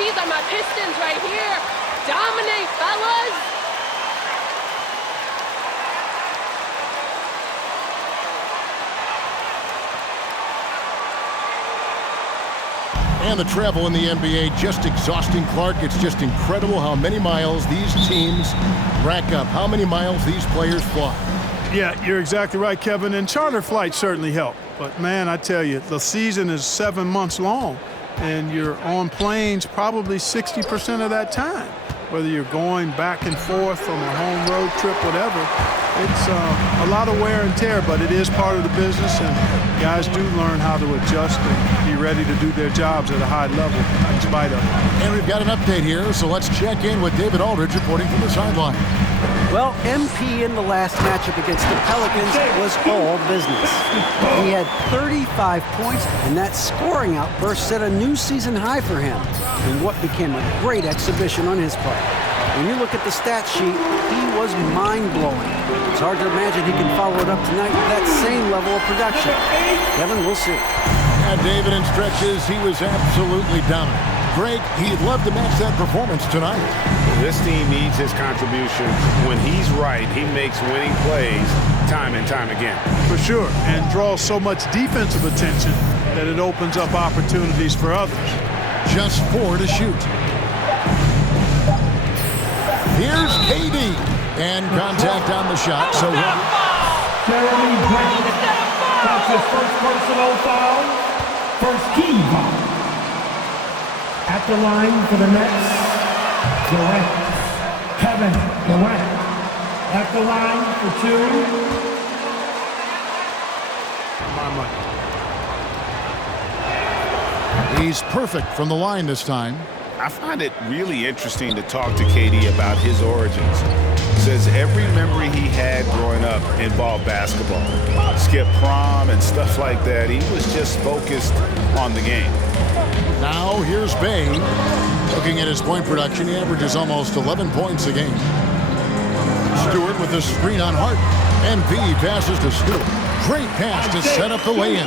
These are my Pistons right here. Dominate, fellas. And the travel in the NBA just exhausting, Clark. It's just incredible how many miles these teams rack up, how many miles these players fly. Yeah, you're exactly right, Kevin. And charter flights certainly help. But, man, I tell you, the season is 7 months long, and you're on planes probably 60% of that time. Whether you're going back and forth on a home road trip, whatever, it's a lot of wear and tear, but it is part of the business, and guys do learn how to adjust and be ready to do their jobs at a high level in spite of it. And we've got an update here, so let's check in with David Aldridge reporting from the sideline. Well, MP in the last matchup against the Pelicans was all business. He had 35 points, and that scoring outburst set a new season high for him in what became a great exhibition on his part. When you look at the stat sheet, he was mind-blowing. It's hard to imagine he can follow it up tonight with that same level of production. Kevin, we'll see. And David, in stretches, he was absolutely dominant. Greg, he'd love to match that performance tonight. This team needs his contribution. When he's right, he makes winning plays time and time again. For sure, and draws so much defensive attention that it opens up opportunities for others. Just 4 to shoot. Here's KD. And contact on the shot. So Jeremy Grant. That's his first personal foul. First team foul. At the line for the Nets, Durant. Kevin Durant. At the line for 2. he's perfect from the line this time. I find it really interesting to talk to KD about his origins. Says every memory he had growing up involved basketball. Skip prom and stuff like that. He was just focused on the game. Now here's Bay. Looking at his point production, he averages almost 11 points a game. Stewart with the screen on Hart. MP passes to Stewart. Great pass to set up the lay-in.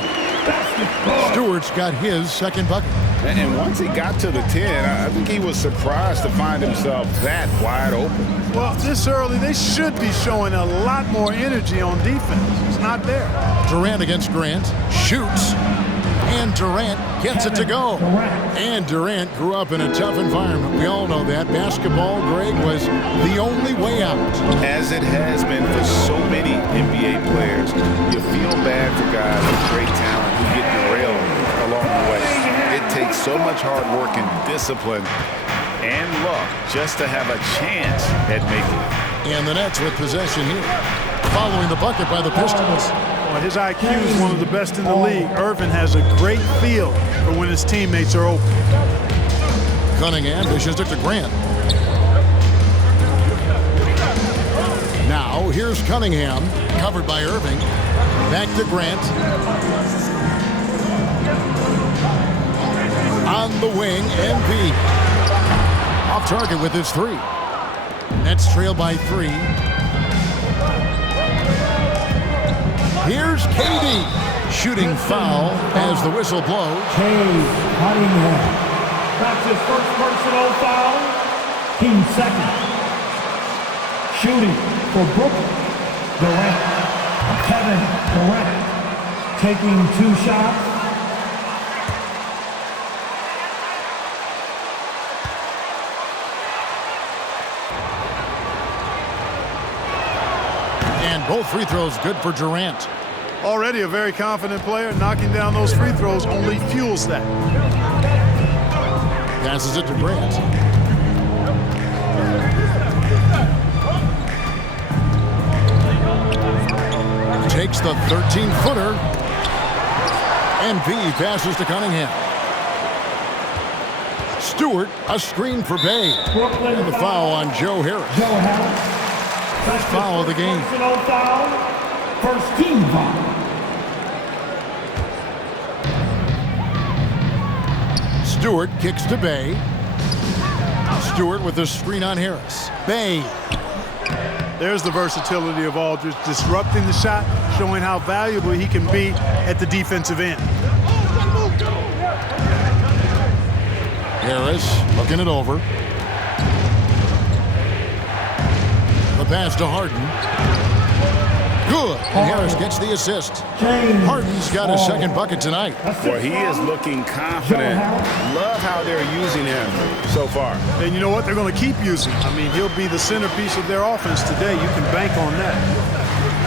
Stewart's got his second bucket. And once he got to the 10, I think he was surprised to find himself that wide open. Well, this early, they should be showing a lot more energy on defense. It's not there. Durant against Grant. Shoots. And Durant gets it to go. And Durant grew up in a tough environment. We all know that. Basketball, Greg, was the only way out. As it has been for so many NBA players, you feel bad for guys with great talent who get derailed along the way. It takes so much hard work and discipline and luck just to have a chance at making it. And the Nets with possession here. Following the bucket by the Pistons. Well, his IQ is one of the best in the league. Irvin has a great feel for when his teammates are open. Cunningham dishes it to Grant. Now here's Cunningham, covered by Irving. Back to Grant. On the wing, MP. Off target with his 3. Nets trail by 3. Here's KD. Shooting foul as the whistle blows. Cunningham. That's his first personal foul. Team second. Shooting for Brooklyn. Durant. Kevin Durant. Taking 2 shots. And both free throws good for Durant. Already a very confident player. Knocking down those free throws only fuels that. Passes it to Grant. Takes the 13-footer. MP passes to Cunningham. Stewart, a screen for Bay. And the foul on Joe Harris. First foul of the game. First team foul. Stewart kicks to Bay. Stewart with the screen on Harris. Bay. There's the versatility of Aldridge, disrupting the shot, showing how valuable he can be at the defensive end. Harris looking it over. The pass to Harden. Good. And Harris gets the assist. Harden's got his second bucket tonight. Well, he is looking confident. Love how they're using him so far. And you know what? They're going to keep using him. I mean, he'll be the centerpiece of their offense today. You can bank on that.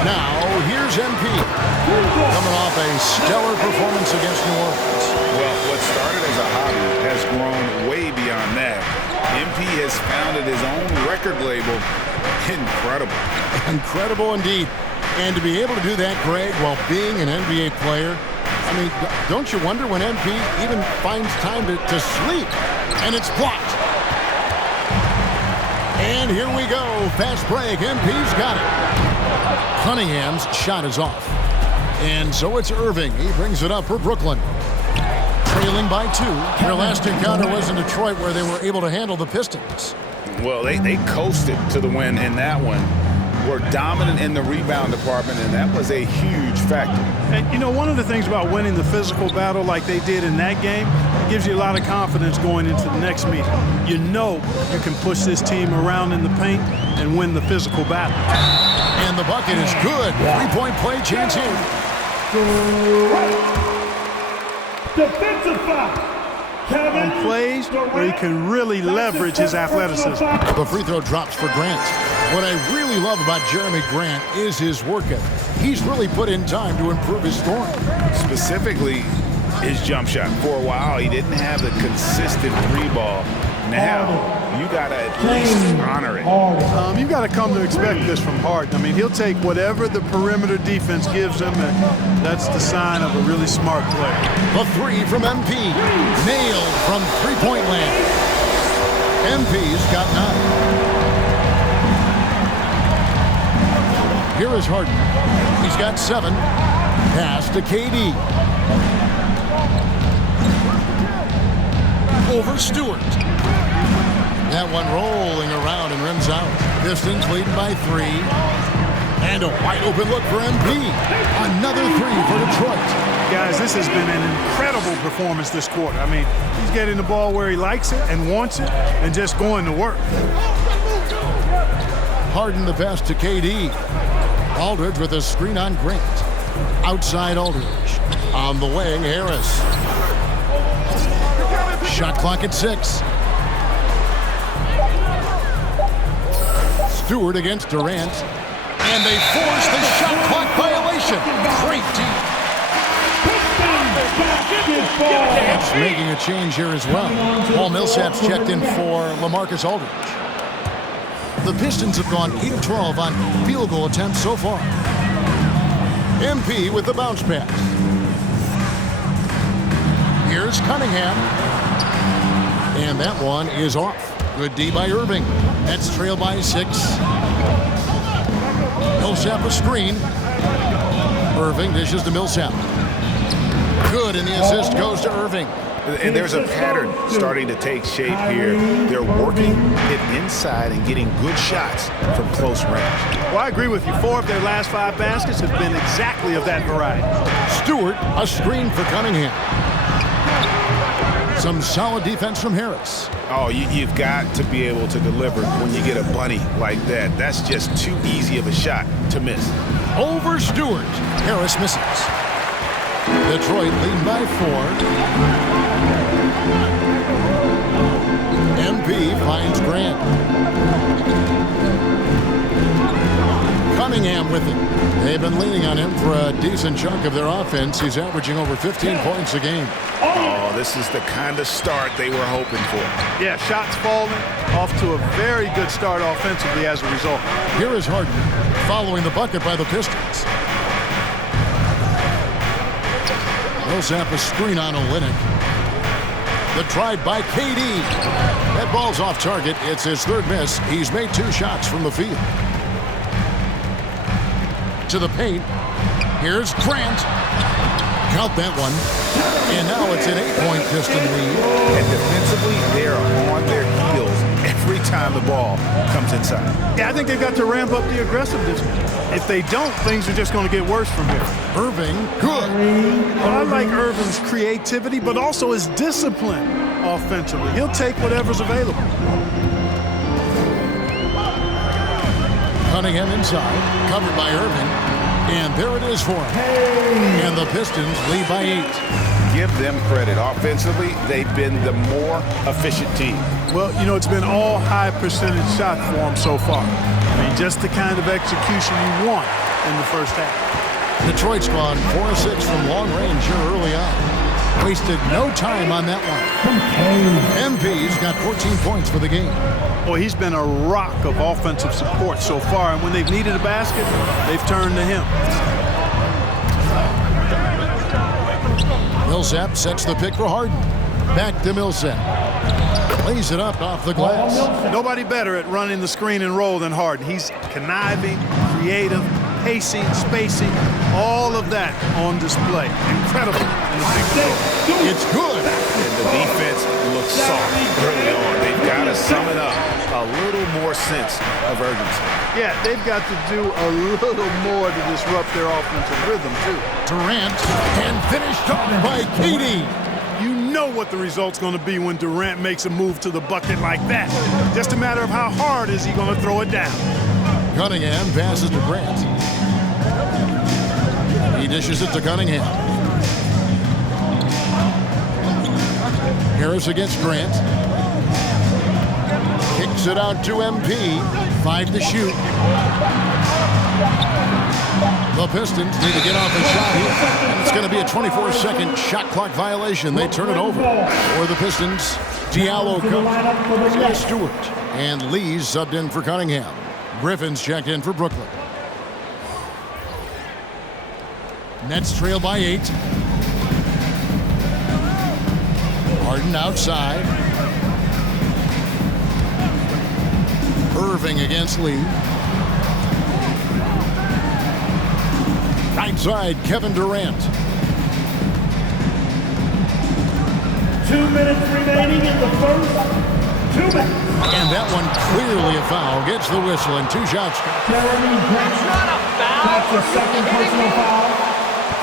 Now, here's MP. Coming off a stellar performance against New Orleans. Well, what started as a hobby has grown way beyond that. MP has founded his own record label. Incredible. Incredible indeed. And to be able to do that, Greg, while being an NBA player, I mean, don't you wonder when MP even finds time to sleep? And it's blocked. And here we go. Fast break. MP's got it. Cunningham's shot is off. And so it's Irving. He brings it up for Brooklyn. Trailing by 2. Their last encounter was in Detroit where they were able to handle the Pistons. Well, they coasted to the win in that one. Were dominant in the rebound department, and that was a huge factor. And, you know, one of the things about winning the physical battle like they did in that game, it gives you a lot of confidence going into the next meeting. You know you can push this team around in the paint and win the physical battle. And the bucket is good. 3-point play chance here. Defensive foul. On plays where he can really leverage his athleticism. The free throw drops for Grant. What I really love about Jeremy Grant is his work ethic. He's really put in time to improve his scoring. Specifically, his jump shot. For a while, he didn't have the consistent three ball. Now, you got to at least honor it. You've got to come to expect this from Harden. I mean, he'll take whatever the perimeter defense gives him, and that's the sign of a really smart player. The 3 from MP. Nailed from three-point land. MP's got 9. Here is Harden. He's got 7. Pass to KD. Over Stewart. That one rolling around and rims out. Pistons leading by 3. And a wide open look for MP. Another 3 for Detroit. Guys, this has been an incredible performance this quarter. I mean, he's getting the ball where he likes it and wants it and just going to work. Harden the pass to KD. Aldridge with a screen on Grant. Outside Aldridge. On the wing, Harris. Shot clock at 6. Stewart against Durant. And they force the shot clock violation. Great team. It's making a change here as well. Paul Millsap's checked in for LaMarcus Aldridge. The Pistons have gone 8 of 12 on field goal attempts so far. MP with the bounce pass. Here's Cunningham. And that one is off. Good D by Irving. That's trailed by 6. Millsap a screen. Irving dishes to Millsap. Good, and the assist goes to Irving. And there's a pattern starting to take shape here. They're working it inside and getting good shots from close range. Well, I agree with you. 4 of their last 5 baskets have been exactly of that variety. Stewart, a screen for Cunningham. Some solid defense from Harris. Oh, you've got to be able to deliver when you get a bunny like that. That's just too easy of a shot to miss. Over Stewart. Harris misses. Detroit leading by 4. MP finds Grant. Cunningham with it. They've been leaning on him for a decent chunk of their offense. He's averaging over 15 points a game. Oh, this is the kind of start they were hoping for. Yeah, shots falling. Off to a very good start offensively as a result. Here is Harden following the bucket by the Pistons. Millsap a screen on Olynyk. The drive by KD. That ball's off target. It's his 3rd miss. He's made 2 shots from the field. To the paint. Here's Grant. Count that one. And now it's an 8-point Piston lead. And defensively, they're on their heels every time the ball comes inside. Yeah, I think they've got to ramp up the aggressiveness. If they don't, things are just going to get worse from here. Irving, good. Well, I like Irving's creativity, but also his discipline. offensively. He'll take whatever's available. Cunningham inside, covered by Irving. And there it is for him. And the Pistons lead by 8. Give them credit. Offensively, they've been the more efficient team. Well, you know, it's been all high percentage shots for them so far. I mean, just the kind of execution you want in the first half. Detroit's gone 4 of 6 from long range here early on. Wasted no time on that one. MP's got 14 points for the game. Boy, he's been a rock of offensive support so far, and when they've needed a basket, they've turned to him. Millsap sets the pick for Harden. Back to Millsap. Lays it up off the glass. Nobody better at running the screen and roll than Harden. He's conniving, creative, pacing, spacing, all of that on display. Incredible in the big play. It's good. And the defense looks soft early on. They've got to sum it up. A little more sense of urgency. Yeah, they've got to do a little more to disrupt their offensive rhythm, too. Durant, and finished off by KD. You know what the result's going to be when Durant makes a move to the bucket like that. Just a matter of how hard is he going to throw it down. Cunningham passes to Grant. He dishes it to Cunningham. Harris against Grant. Kicks it out to MP. 5 to shoot. The Pistons need to get off a shot here. And it's going to be a 24-second shot clock violation. They turn it over. For the Pistons, Diallo comes. Stewart. And Lee's subbed in for Cunningham. Griffin's checked in for Brooklyn. Nets trail by 8. Harden outside. Irving against Lee. Right side, Kevin Durant. 2 minutes remaining in the first. 2 minutes. And that one clearly a foul. Gets the whistle and 2 shots. Jeremy Grant. It's not a foul. That's a second personal foul.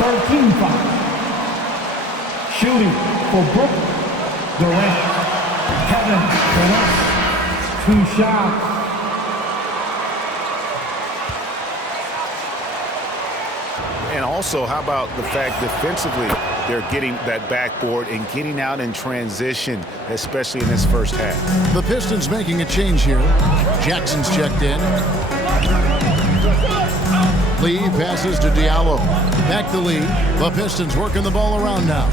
13 foul. Shooting for Brooklyn. Durant. Kevin Durant. 2 shots. And also, how about the fact defensively they're getting that backboard and getting out in transition, especially in this first half. The Pistons making a change here. Jackson's checked in. Lee passes to Diallo. Back to Lee. The Pistons working the ball around now.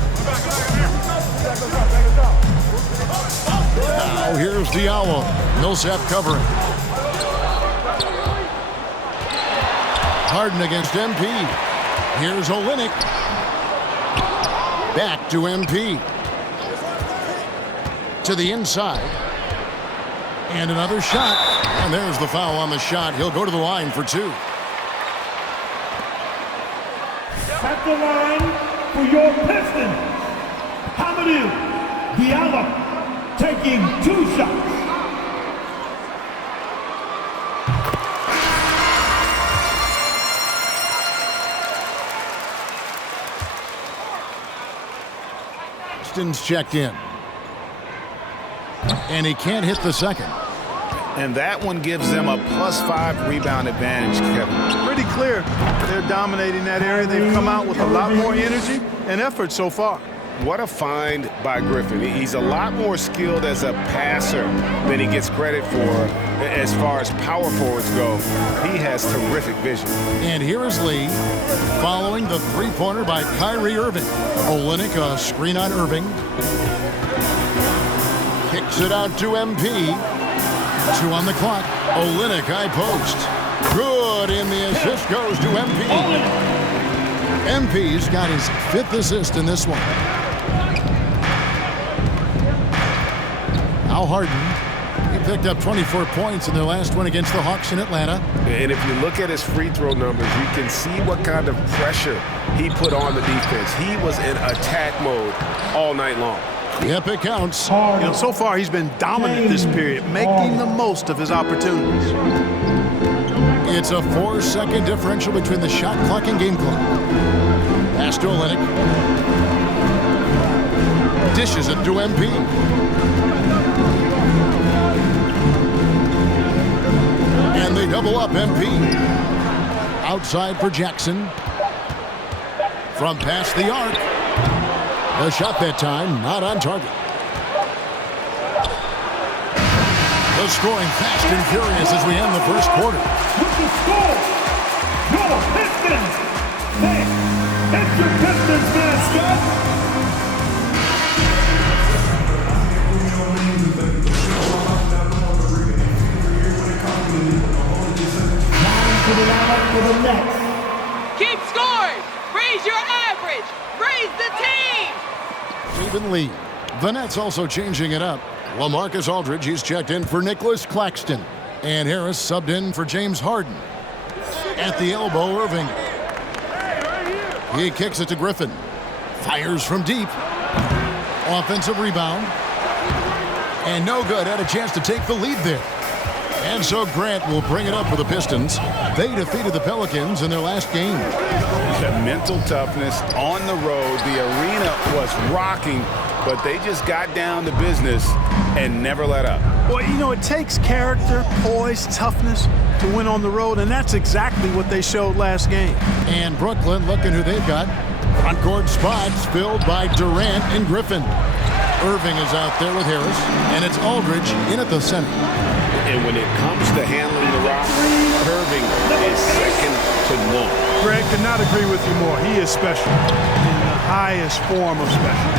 Now here's Diallo. Millsap covering. Harden against MP. Here's Olynyk. Back to MP. To the inside. And another shot. And there's the foul on the shot. He'll go to the line for 2. At the line for your Pistons, Hamidou Diallo taking 2 shots. Pistons checked in. And he can't hit the second. And that one gives them a +5 rebound advantage, Kevin. Pretty clear they're dominating that area. They've come out with a lot more energy and effort so far. What a find by Griffin. He's a lot more skilled as a passer than he gets credit for as far as power forwards go. He has terrific vision. And here is Lee following the 3-pointer by Kyrie Irving. Olynyk, a screen on Irving. Kicks it out to MP. 2 on the clock. Olynyk, high post. Good, and the assist goes to MP. MP's got his 5th assist in this one. Al Harden, he picked up 24 points in their last one against the Hawks in Atlanta. And if you look at his free throw numbers, you can see what kind of pressure he put on the defense. He was in attack mode all night long. Yep, it counts. You know, so far he's been dominant this period, making the most of his opportunities. It's a 4-second differential between the shot clock and game clock. Pass to Olynyk. dishes it to MP. And they double up MP. Outside for Jackson. From past the arc. The shot that time, not on target. The scoring fast and furious as we end the first quarter. With the score, your Pistons. Hey, it's your Pistons mascot. Time to the lineup for the next. Keep scoring. Raise your average. Raise the team. Even lead. The Nets also changing it up. LaMarcus Aldridge, he's checked in for Nicholas Claxton. And Harris subbed in for James Harden. At the elbow, Irving. He kicks it to Griffin. Fires from deep. Offensive rebound. And no good. Had a chance to take the lead there. And so Grant will bring it up for the Pistons. They defeated the Pelicans in their last game. The mental toughness on the road. The arena was rocking, but they just got down to business and never let up. Well, you know, it takes character, poise, toughness to win on the road, and that's exactly what they showed last game. And Brooklyn, looking who they've got. Front court spots filled by Durant and Griffin. Irving is out there with Harris, and it's Aldridge in at the center. And when it comes to handling the rock, Irving is second to none. Greg, could not agree with you more. He is special in the highest form of special.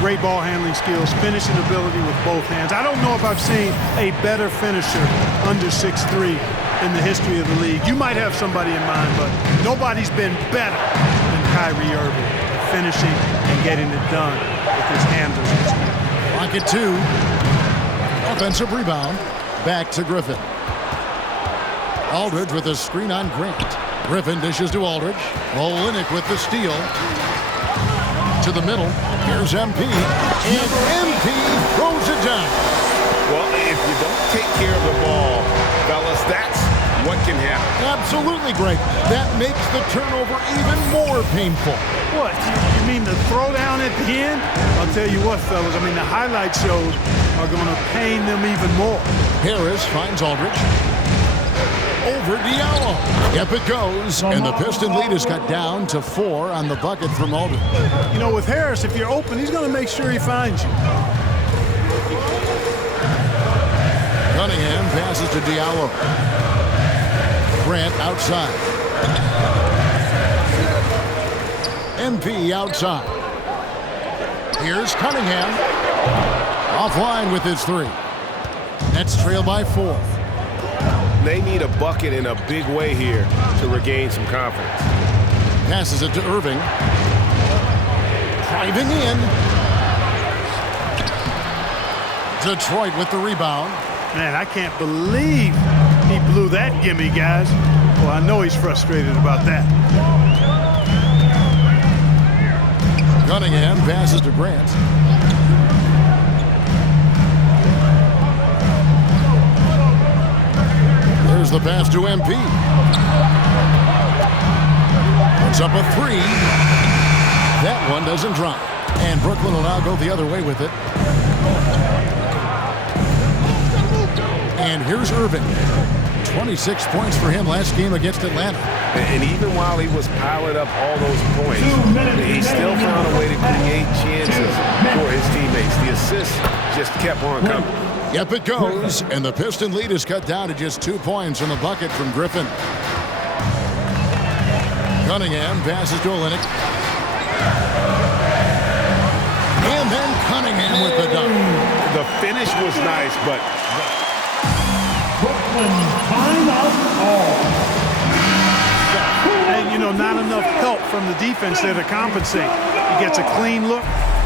Great ball handling skills, finishing ability with both hands. I don't know if I've seen a better finisher under 6'3" in the history of the league. You might have somebody in mind, but nobody's been better than Kyrie Irving, finishing and getting it done with his handles. Pocket two. Offensive rebound. Back to Griffin. Aldridge with a screen on Grant. Griffin dishes to Aldridge. Olynyk with the steal. To the middle. Here's MP. And MP throws it down. Well, if you don't take care of the ball, fellas, that's what can happen. Absolutely, Greg. That makes the turnover even more painful. What? You mean the throwdown at the end? I'll tell you what, fellas. I mean, the highlight shows are going to pain them even more. Harris finds Aldridge. Over Diallo. Yep, it goes. And the Piston lead has cut down to 4 on the bucket from Aldridge. You know, with Harris, if you're open, he's going to make sure he finds you. Cunningham passes to Diallo. Grant outside. MP outside. Here's Cunningham. Offline with his 3. Nets trail by 4. They need a bucket in a big way here to regain some confidence. Passes it to Irving. Driving in. Detroit with the rebound. Man, I can't believe he blew that gimme, guys. Well, I know he's frustrated about that. Cunningham passes to Grant. There's the pass to MP. It's up a 3. That one doesn't drop. And Brooklyn will now go the other way with it. And here's Irving. 26 points for him last game against Atlanta. And even while he was piling up all those points, he still found a way to create chances for his teammates. The assists just kept on coming. Yep, it goes. And the Piston lead is cut down to just 2 points from the bucket from Griffin. Cunningham passes to Olynyk. And then Cunningham with the dunk. The finish was nice, but Brooklyn timeout all. And, you know, not enough help from the defense there to compensate. He gets a clean look,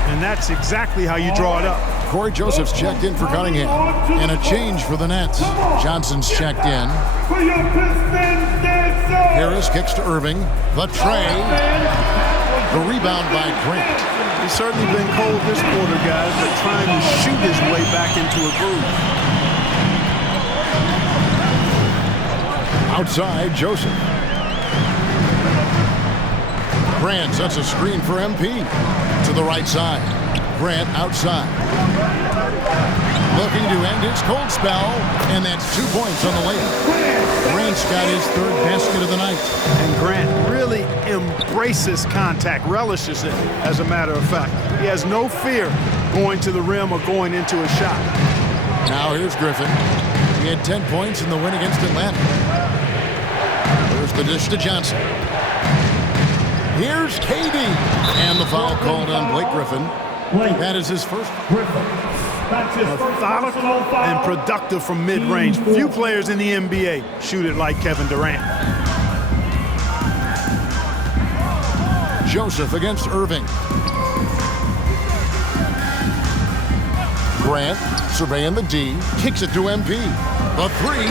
and that's exactly how you draw it up. Corey Joseph's checked in for Cunningham. And a change for the Nets. Johnson's checked in. For your Pistons dancer. Harris kicks to Irving. The tray. The rebound by Grant. He's certainly been cold this quarter, guys, but trying to shoot his way back into a groove. Outside, Joseph. Grant sets a screen for MP to the right side. Grant outside. Looking to end his cold spell, and that's 2 points on the layup. Grant's got his third basket of the night. And Grant really embraces contact, relishes it, as a matter of fact. He has no fear going to the rim or going into a shot. Now here's Griffin. He had 10 points in the win against Atlanta. There's the dish to Johnson. Here's KD. And the foul called on Blake Griffin. That is his first. Methodical and productive from mid-range. Few players in the NBA shoot it like Kevin Durant. Joseph against Irving. Grant surveying the D. Kicks it to MP. The three.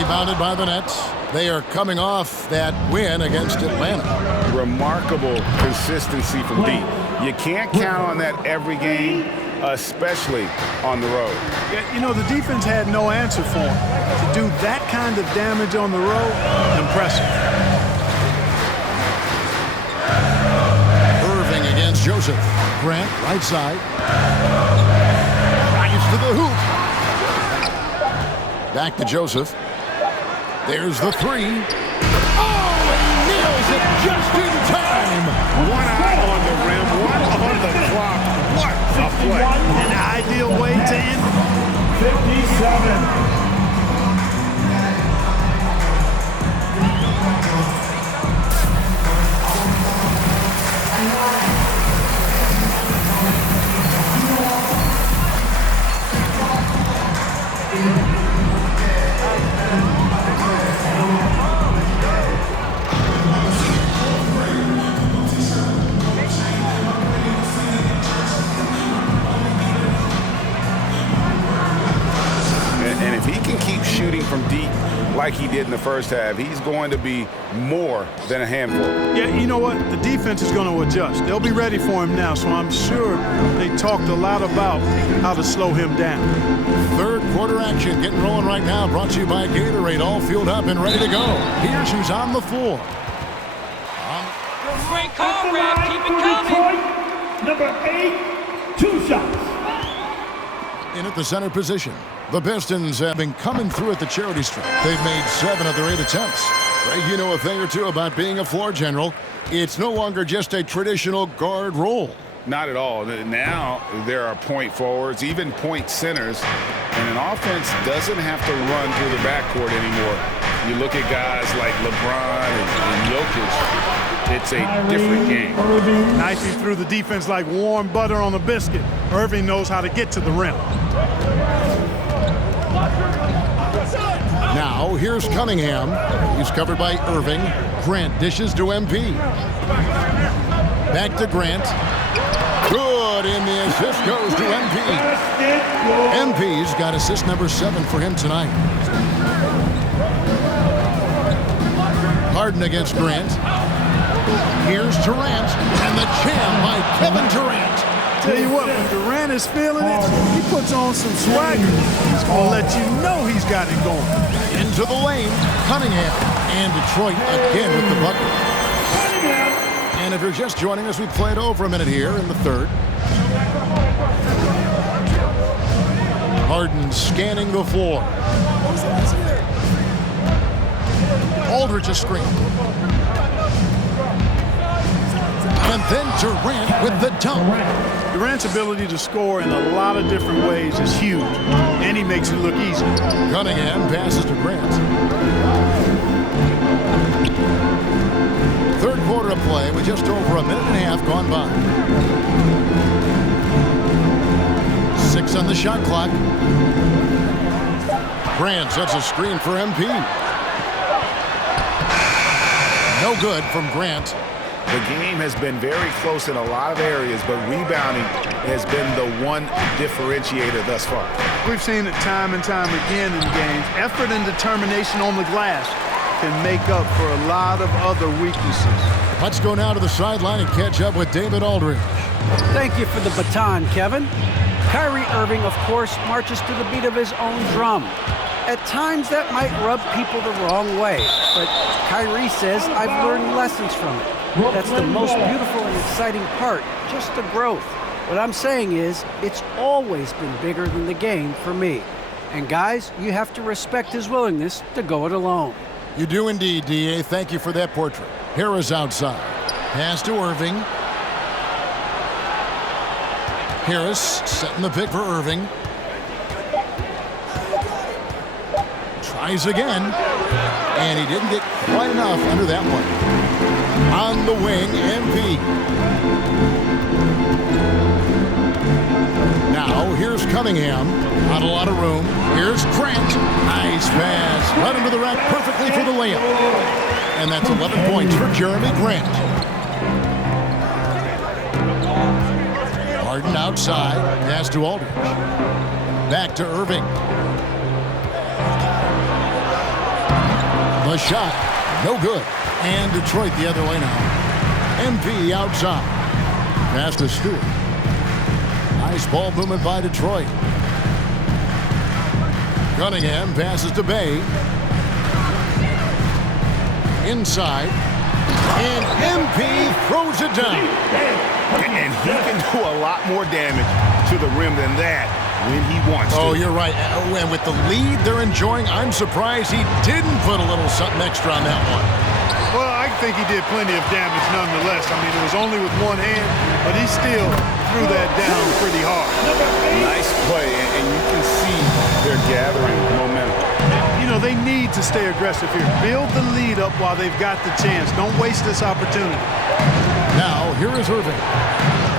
Rebounded by the Nets. They are coming off that win against Atlanta. Remarkable consistency from D. You can't count on that every game, especially on the road. Yeah, you know, the defense had no answer for him. To do that kind of damage on the road, impressive. Irving against Joseph. Grant, right side. Drives to the hoop. Back to Joseph. There's the three. Oh, he nails it just in time. One eye on the rim, one on the clock. What a play. An ideal way to end. 57. And if he can keep shooting from deep like he did in the first half, he's going to be more than a handful. Yeah, you know what? The defense is going to adjust. They'll be ready for him now, so I'm sure they talked a lot about how to slow him down. Third quarter action getting rolling right now. Brought to you by Gatorade. All fueled up and ready to go. Here's who's on the floor. Great call, Rap. Keep it coming. Number 8, 2 shots. In at the center position. The Pistons have been coming through at the charity stripe. They've made 7 of their 8 attempts. Greg, you know a thing or two about being a floor general. It's no longer just a traditional guard role. Not at all. Now there are point forwards, even point centers, and an offense doesn't have to run through the backcourt anymore. You look at guys like LeBron and Jokic, it's a different game. Knifing through the defense like warm butter on a biscuit. Irving knows how to get to the rim. Now, here's Cunningham. He's covered by Irving. Grant dishes to MP. Back to Grant. Good, and the assist goes to MP. MP's got assist number 7 for him tonight. Harden against Grant. Here's Durant, and the jam by Kevin Durant. Tell you what, when Durant is feeling it, he puts on some swagger. He's going to let you know he's got it going. Into the lane, Cunningham, and Detroit again with the bucket. And if you're just joining us, we've played over a minute here in the third. Harden scanning the floor. Aldridge a screen. And then Durant with the dunk. Durant's ability to score in a lot of different ways is huge, and he makes it look easy. Cunningham passes to Grant. Third quarter of play with just over a minute and a half gone by. 6 on the shot clock. Grant sets a screen for MP. No good from Grant. The game has been very close in a lot of areas, but rebounding has been the one differentiator thus far. We've seen it time and time again in games. Effort and determination on the glass can make up for a lot of other weaknesses. Let's go now to the sideline and catch up with David Aldridge. Thank you for the baton, Kevin. Kyrie Irving, of course, marches to the beat of his own drum. At times, that might rub people the wrong way, but Kyrie says, I've learned lessons from it. That's the most beautiful and exciting part, just the growth. What I'm saying is, it's always been bigger than the game for me. And guys, you have to respect his willingness to go it alone. You do indeed, D.A. Thank you for that portrait. Harris outside. Pass to Irving. Harris setting the pick for Irving. Tries again. And he didn't get quite enough under that one. On the wing, MP. Now, here's Cunningham. Not a lot of room. Here's Grant. Nice pass. Right into the rack perfectly for the layup. And that's 11 points for Jeremy Grant. Harden outside. Pass to Aldridge. Back to Irving. The shot. No good. And Detroit the other way now. MP outside. Pass to Stewart. Nice ball movement by Detroit. Cunningham passes to Bay. Inside. And MP throws it down. And he can do a lot more damage to the rim than that when he wants to. Oh, you're right. And with the lead they're enjoying, I'm surprised he didn't put a little something extra on that one. Well, I think he did plenty of damage nonetheless. I mean, it was only with one hand, but he still threw that down pretty hard. Nice play, and you can see they're gathering momentum. You know, they need to stay aggressive here. Build the lead up while they've got the chance. Don't waste this opportunity. Now, here is Irving.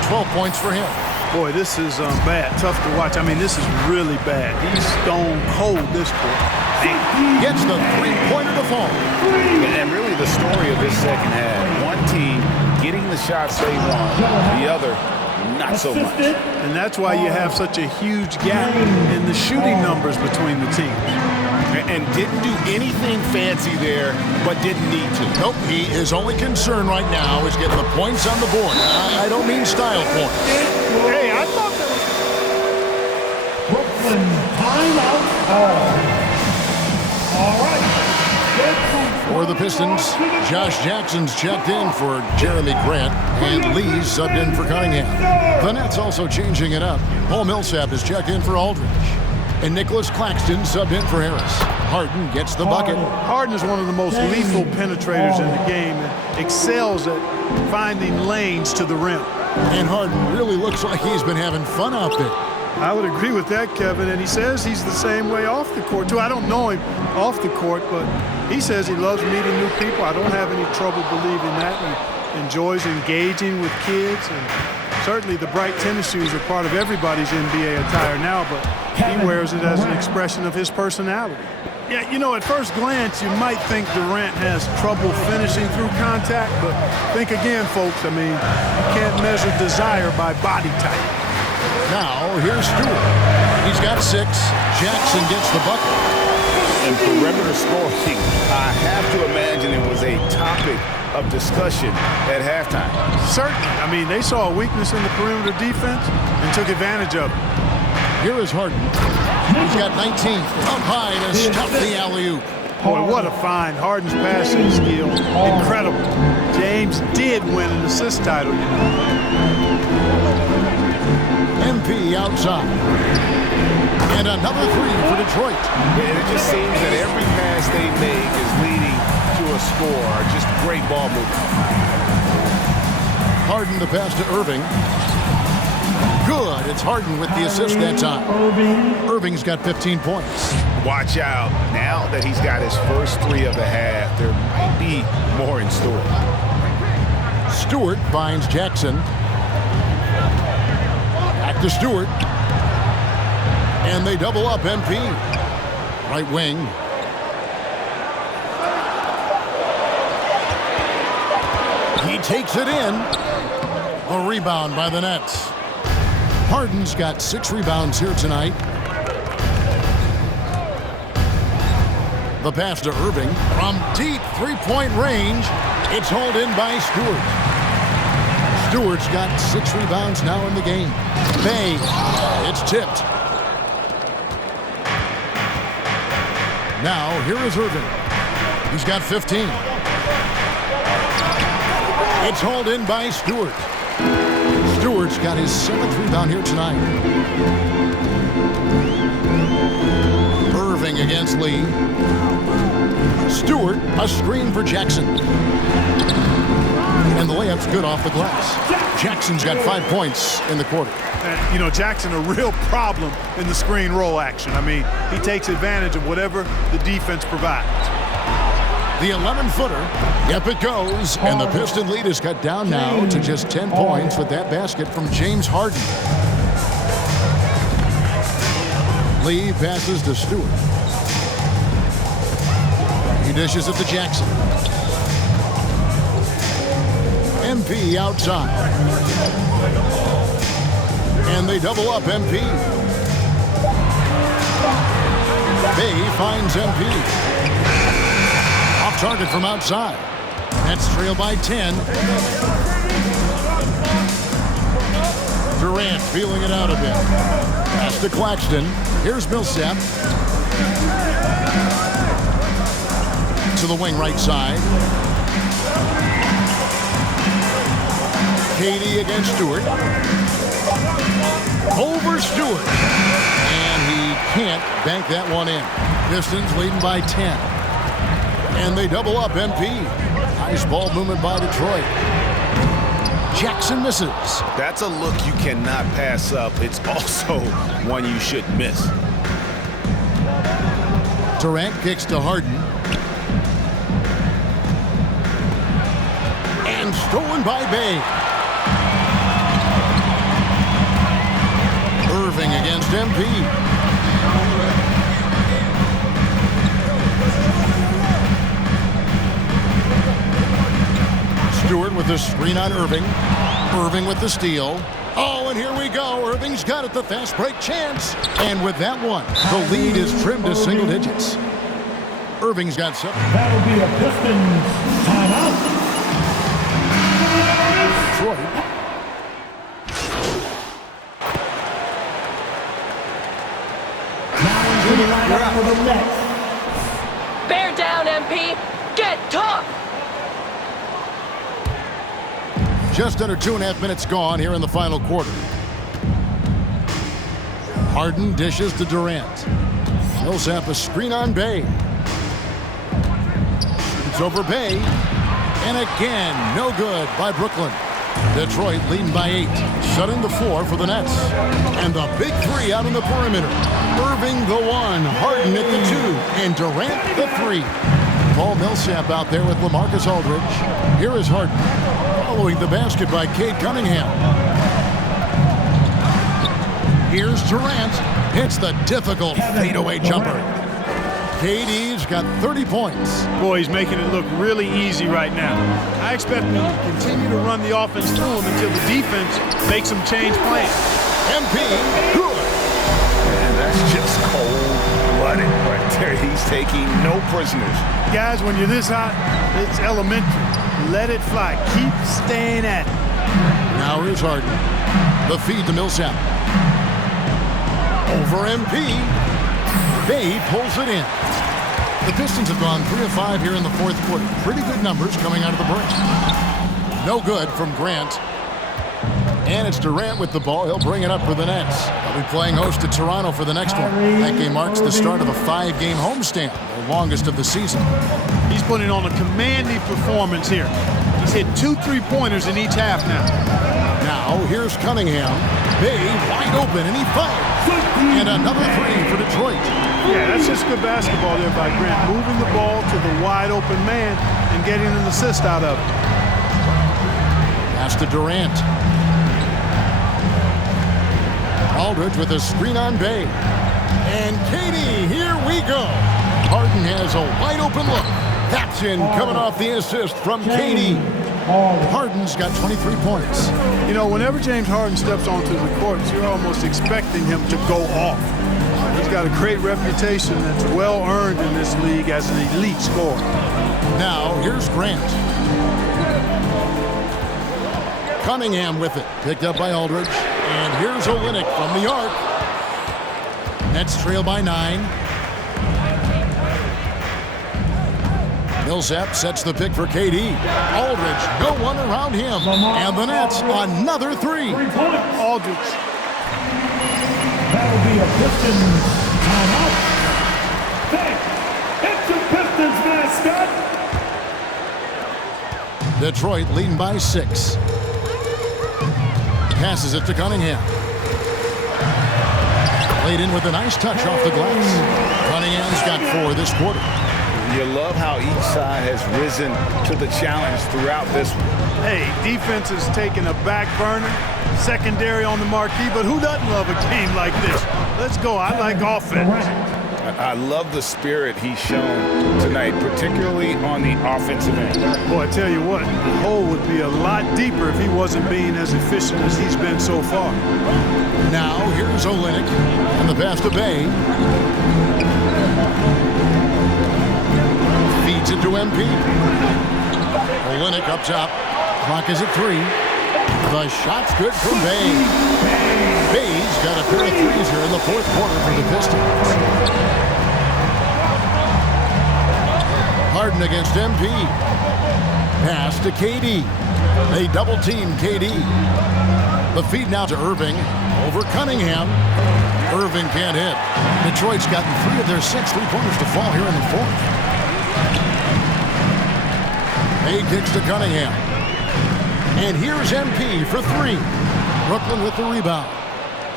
12 points for him. Boy, this is bad. Tough to watch. I mean, this is really bad. He's stone cold this quarter. Gets the three-pointer to fall. And really the story of this second half. One team getting the shots they want, the other not so much. And that's why you have such a huge gap in the shooting numbers between the teams. And didn't do anything fancy there, but didn't need to. Nope, his only concern right now is getting the points on the board. I don't mean style points. Hey, I thought that... Brooklyn timeout. All right. For the Pistons, Josh Jackson's checked in for Jeremy Grant, and Lee's subbed in for Cunningham. The Nets also changing it up. Paul Millsap is checked in for Aldridge, and Nicholas Claxton subbed in for Harris. Harden gets the bucket. Harden is one of the most lethal penetrators in the game and excels at finding lanes to the rim. And Harden really looks like he's been having fun out there. I would agree with that, Kevin, and he says he's the same way off the court, too. I don't know him off the court, but he says he loves meeting new people. I don't have any trouble believing that. He enjoys engaging with kids, and certainly the bright tennis shoes are part of everybody's NBA attire now, but he wears it as an expression of his personality. Yeah, you know, at first glance, you might think Durant has trouble finishing through contact, but think again, folks. I mean, you can't measure desire by body type. Now, here's Stewart. He's got 6. Jackson gets the bucket. And perimeter scoring, I have to imagine it was a topic of discussion at halftime. Certainly. I mean, they saw a weakness in the perimeter defense and took advantage of it. Here is Harden. He's got 19. Up high to stop the alley-oop. Boy, what a find. Harden's passing skill. Incredible. James did win an assist title, you know. MP outside. And another 3 for Detroit. And it just seems that every pass they make is leading to a score. Just great ball movement. Harden the pass to Irving. Good. It's Harden with the assist that time. Irving's got 15 points. Watch out. Now that he's got his first 3 of the half, there might be more in store. Stewart finds Jackson. Back to Stewart. And they double up MP. Right wing. He takes it in. The rebound by the Nets. Harden's got 6 rebounds here tonight. The pass to Irving from deep three-point range. It's hauled in by Stewart. Stewart's got 6 rebounds now in the game. Bay, it's tipped. Now, here is Irving. He's got 15. It's hauled in by Stewart. Stewart's got his 7th rebound here tonight. Irving against Lee. Stewart, a screen for Jackson. And the layup's good off the glass. Jackson's got 5 points in the quarter. And, you know, Jackson, a real problem in the screen roll action. I mean, he takes advantage of whatever the defense provides. The 11-footer, yep, it goes. And the Piston lead is cut down now to just 10 points with that basket from James Harden. Lee passes to Stewart. He dishes it to Jackson. MP outside. And they double up MP. Bay finds MP. Off target from outside. Nets trail by 10. Durant feeling it out a bit. Pass to Claxton. Here's Millsap. To the wing right side. Katie against Stewart. Over Stewart. And he can't bank that one in. Pistons leading by 10. And they double up MP. Nice ball movement by Detroit. Jackson misses. That's a look you cannot pass up. It's also one you should miss. Durant kicks to Harden. And stolen by Bay. Irving against MP. Stewart with the screen on Irving. Irving with the steal. Oh, and here we go. Irving's got it, the fast break chance. And with that one, the lead is trimmed to single digits. Irving's got 7. That'll be a Pistons timeout. Detroit. Now into the lineup for the Nets. Bear down, MP. Get tough. Just under 2.5 minutes gone here in the final quarter. Harden dishes to Durant. Millsap a screen on Bay. It's over Bay. And again, no good by Brooklyn. Detroit leading by 8, shutting the floor for the Nets. And the big 3 out on the perimeter. Irving the 1, Harden at the 2, and Durant the 3. Paul Millsap out there with LaMarcus Aldridge. Here is Harden, following the basket by Cade Cunningham. Here's Durant. Hits the difficult fadeaway jumper. KD's got 30 points. Boy, he's making it look really easy right now. I expect him to continue to run the offense through him until the defense makes him change plans. MP, good. And that's just cold-blooded right there. He's taking no prisoners. Guys, when you're this hot, it's elementary. Let it fly. Keep staying at it. Now here's Harden. The feed to Millsap. Over MP. Bay pulls it in. The Pistons have gone 3 of 5 here in the fourth quarter. Pretty good numbers coming out of the break. No good from Grant. And it's Durant with the ball. He'll bring it up for the Nets. They'll be playing host to Toronto for the next one. That game marks the start of a 5-game homestand, the longest of the season. He's putting on a commanding performance here. He's hit 2 3-pointers in each half now. Now, here's Cunningham. Bay wide open, and he fires. And another 3 for Detroit. Yeah, that's just good basketball there by Grant. Moving the ball to the wide open man and getting an assist out of it. Pass to Durant. Aldridge with a screen on Bay. And Katie, here we go. Harden has a wide open look. That's in, coming off the assist from Katie. Harden's got 23 points. You know, whenever James Harden steps onto the court, you're almost expecting him to go off. He's got a great reputation that's well earned in this league as an elite scorer. Now, here's Grant. Cunningham with it. Picked up by Aldridge. And here's Olynyk from the arc. Nets trail by 9. Millsap sets the pick for KD. Aldridge, no one around him. And the Nets, another three. 3 points. Aldridge. That'll be a Pistons timeout. Hey, it's the Pistons mascot. Detroit leading by 6. Passes it to Cunningham. Laid in with a nice touch off the glass. Cunningham's got 4 this quarter. You love how each side has risen to the challenge throughout this one. Hey, defense is taking a back burner, secondary on the marquee, but who doesn't love a game like this? Let's go. I like offense. I love the spirit he's shown tonight, particularly on the offensive end. Boy, I tell you what, the hole would be a lot deeper if he wasn't being as efficient as he's been so far. Now, here's Olynyk, and the pass to Bay. Feeds it to MP. Olynyk up top. Clock is at 3. The shot's good from Bay. Bay's got a pair of threes here in the 4th quarter for the Pistons. Harden against MP. Pass to KD. They double team KD. The feed now to Irving. Over Cunningham. Irving can't hit. Detroit's gotten 3 of their 6 3-pointers to fall here in the 4th. Bay kicks to Cunningham. And here's MP for 3. Brooklyn with the rebound.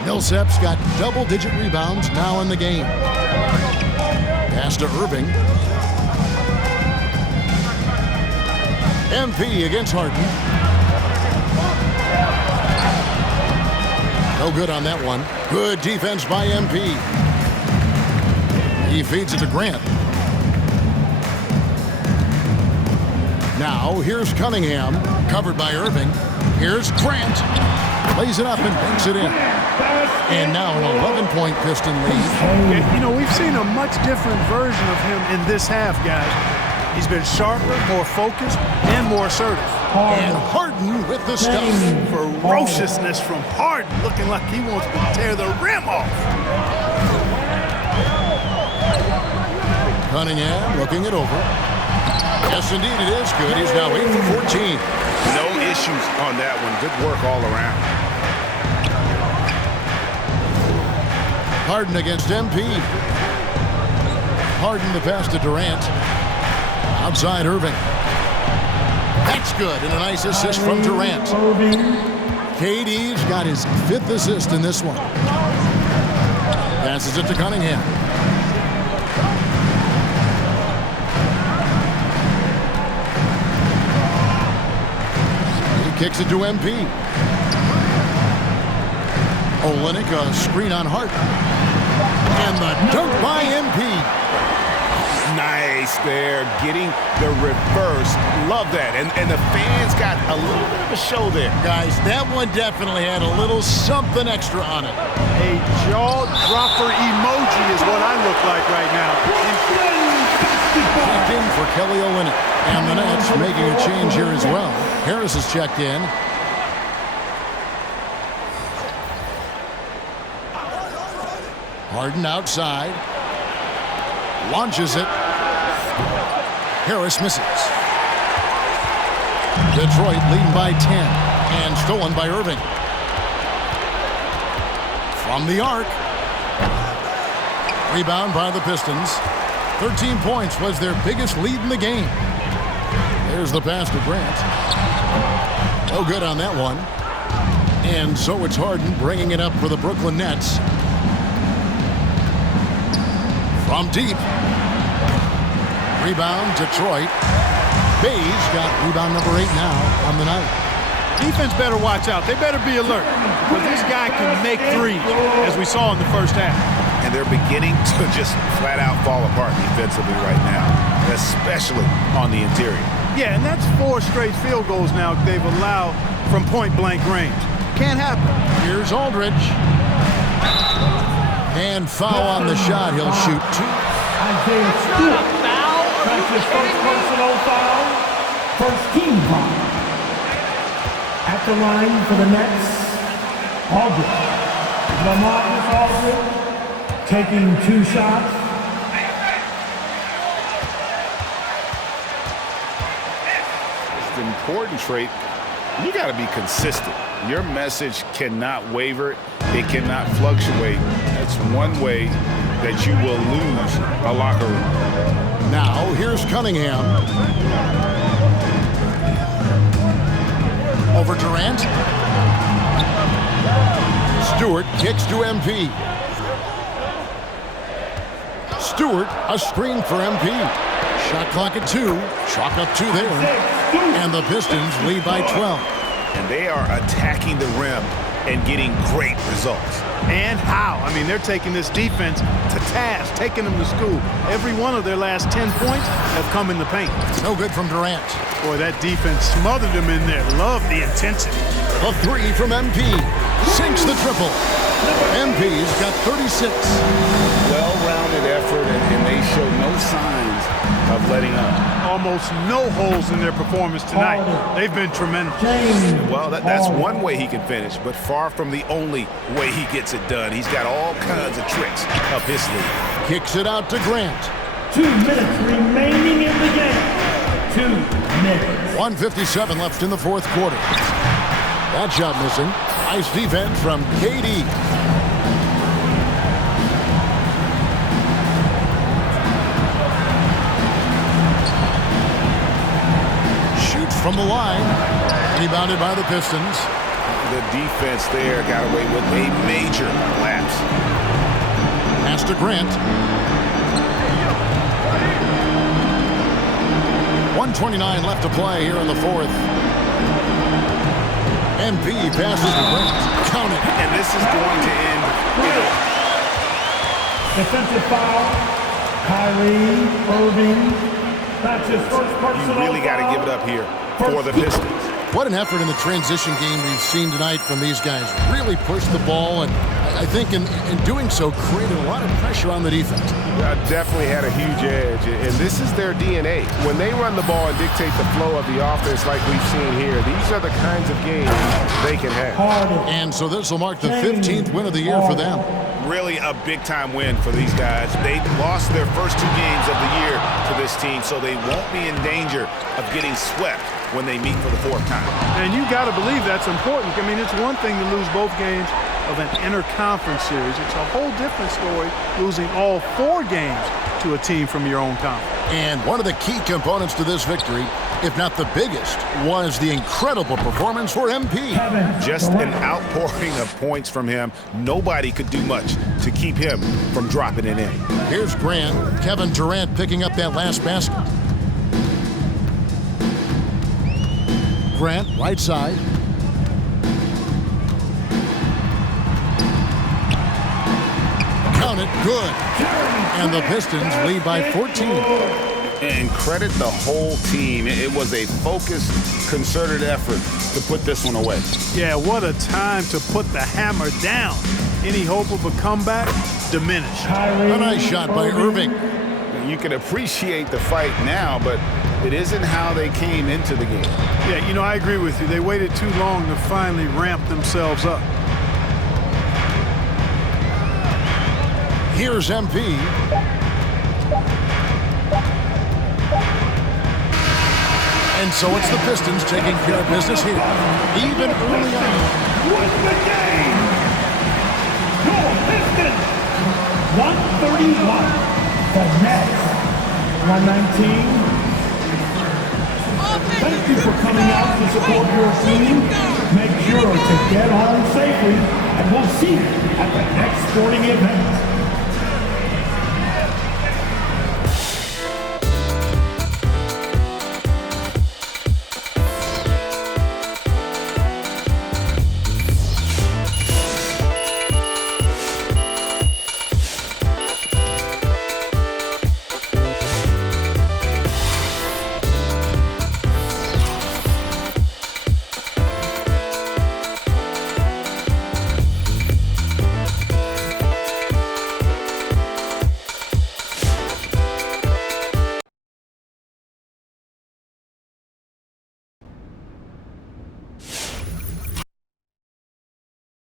Millsap's got double-digit rebounds now in the game. Pass to Irving. MP against Harden. No good on that one. Good defense by MP. He feeds it to Grant. Now, here's Cunningham, covered by Irving. Here's Grant. Lays it up and banks it in. And now an 11-point Piston lead. You know, we've seen a much different version of him in this half, guys. He's been sharper, more focused, and more assertive. And Harden with the stuff. Ferociousness from Harden, looking like he wants to tear the rim off. Cunningham looking it over. Yes, indeed, it is good. He's now 8 for 14. No issues on that one. Good work all around. Harden against MP. Harden the pass to Durant. Outside Irving. That's good, and a nice assist from Durant. KD's got his 5th assist in this one. Passes it to Cunningham. He kicks it to MP. Olynyk, a screen on Hart. And the dunk by MP. Nice there, getting the reverse. Love that. And the fans got a little bit of a show there. Guys, that one definitely had a little something extra on it. A jaw-dropper emoji is what I look like right now. Checked in for Kelly Olynyk. And the Nets making a change here as well. Harris is checked in. Harden outside. Launches it. Harris misses. Detroit leading by 10 and stolen by Irving. From the arc. Rebound by the Pistons. 13 points was their biggest lead in the game. There's the pass to Grant. No good on that one. And so it's Harden bringing it up for the Brooklyn Nets. From deep. Rebound, Detroit. Bay's got rebound number 8 now on the night. Defense better watch out. They better be alert because this guy can make threes, as we saw in the first half. And they're beginning to just flat out fall apart defensively right now, especially on the interior. Yeah, and that's 4 straight field goals now they've allowed from point-blank range. Can't happen. Here's Aldridge. And foul on the shot. He'll shoot 2. Isaiah Stewart. That's his first personal foul. First team foul. At the line for the Nets, Aldridge. LaMarcus Aldridge taking 2 shots. important trait, you got to be consistent. Your message cannot waver. It cannot fluctuate. That's one way that you will lose a locker room. Now, here's Cunningham. Over Durant. Stewart kicks to MP. Stewart, a screen for MP. Shot clock at 2. Chalk up 2 there. And the Pistons lead by 12. And they are attacking the rim and getting great results. And how? I mean, they're taking this defense to task, taking them to school. Every one of their last 10 points have come in the paint. No good from Durant. Boy, that defense smothered them in there. Love the intensity. A 3 from MP. Sinks the triple. MP's got 36. Well-rounded effort, and they show no signs of letting up. Almost no holes in their performance tonight. They've been tremendous. Well, that's one way he can finish, but far from the only way he gets it done. He's got all kinds of tricks up his sleeve. Kicks it out to Grant. 2 minutes remaining in the game. 2 minutes. 1:57 left in the fourth quarter. That shot missing. Nice defense from KD. Shoots from the line. Rebounded by the Pistons. The defense there got away with a major lapse. Pass to Grant. 1:29 left to play here in the fourth. MP passes to Grant. Count it. And this is going to end. Defensive foul. Kyrie Irving. That's his first personal You really got to give it up here for the Pistons. What an effort in the transition game we've seen tonight from these guys. Really pushed the ball, and I think in doing so created a lot of pressure on the defense. Definitely had a huge edge, and this is their DNA. When they run the ball and dictate the flow of the offense like we've seen here, these are the kinds of games they can have. And so this will mark the 15th win of the year for them. Really a big-time win for these guys. They lost their first 2 games of the year to this team, so they won't be in danger of getting swept when they meet for the 4th time. And you got to believe that's important. I mean, it's one thing to lose both games of an interconference series. It's a whole different story losing all 4 games to a team from your own conference. And one of the key components to this victory, if not the biggest, was the incredible performance for MP. Just an outpouring of points from him. Nobody could do much to keep him from dropping it in. Here's Grant. Kevin Durant picking up that last basket. Grant, right side. Count it, good. And the Pistons lead by 14. And credit the whole team. It was a focused, concerted effort to put this one away. Yeah, what a time to put the hammer down. Any hope of a comeback? Diminished. A nice shot by Irving. You can appreciate the fight now, but it isn't how they came into the game. Yeah, you know, I agree with you. They waited too long to finally ramp themselves up. Here's MP. And so it's the Pistons taking care of business here, even early on. With the game, your Pistons, 131. The Nets, 119. Thank you for coming out to support your team. Make sure to get home safely, and we'll see you at the next sporting event.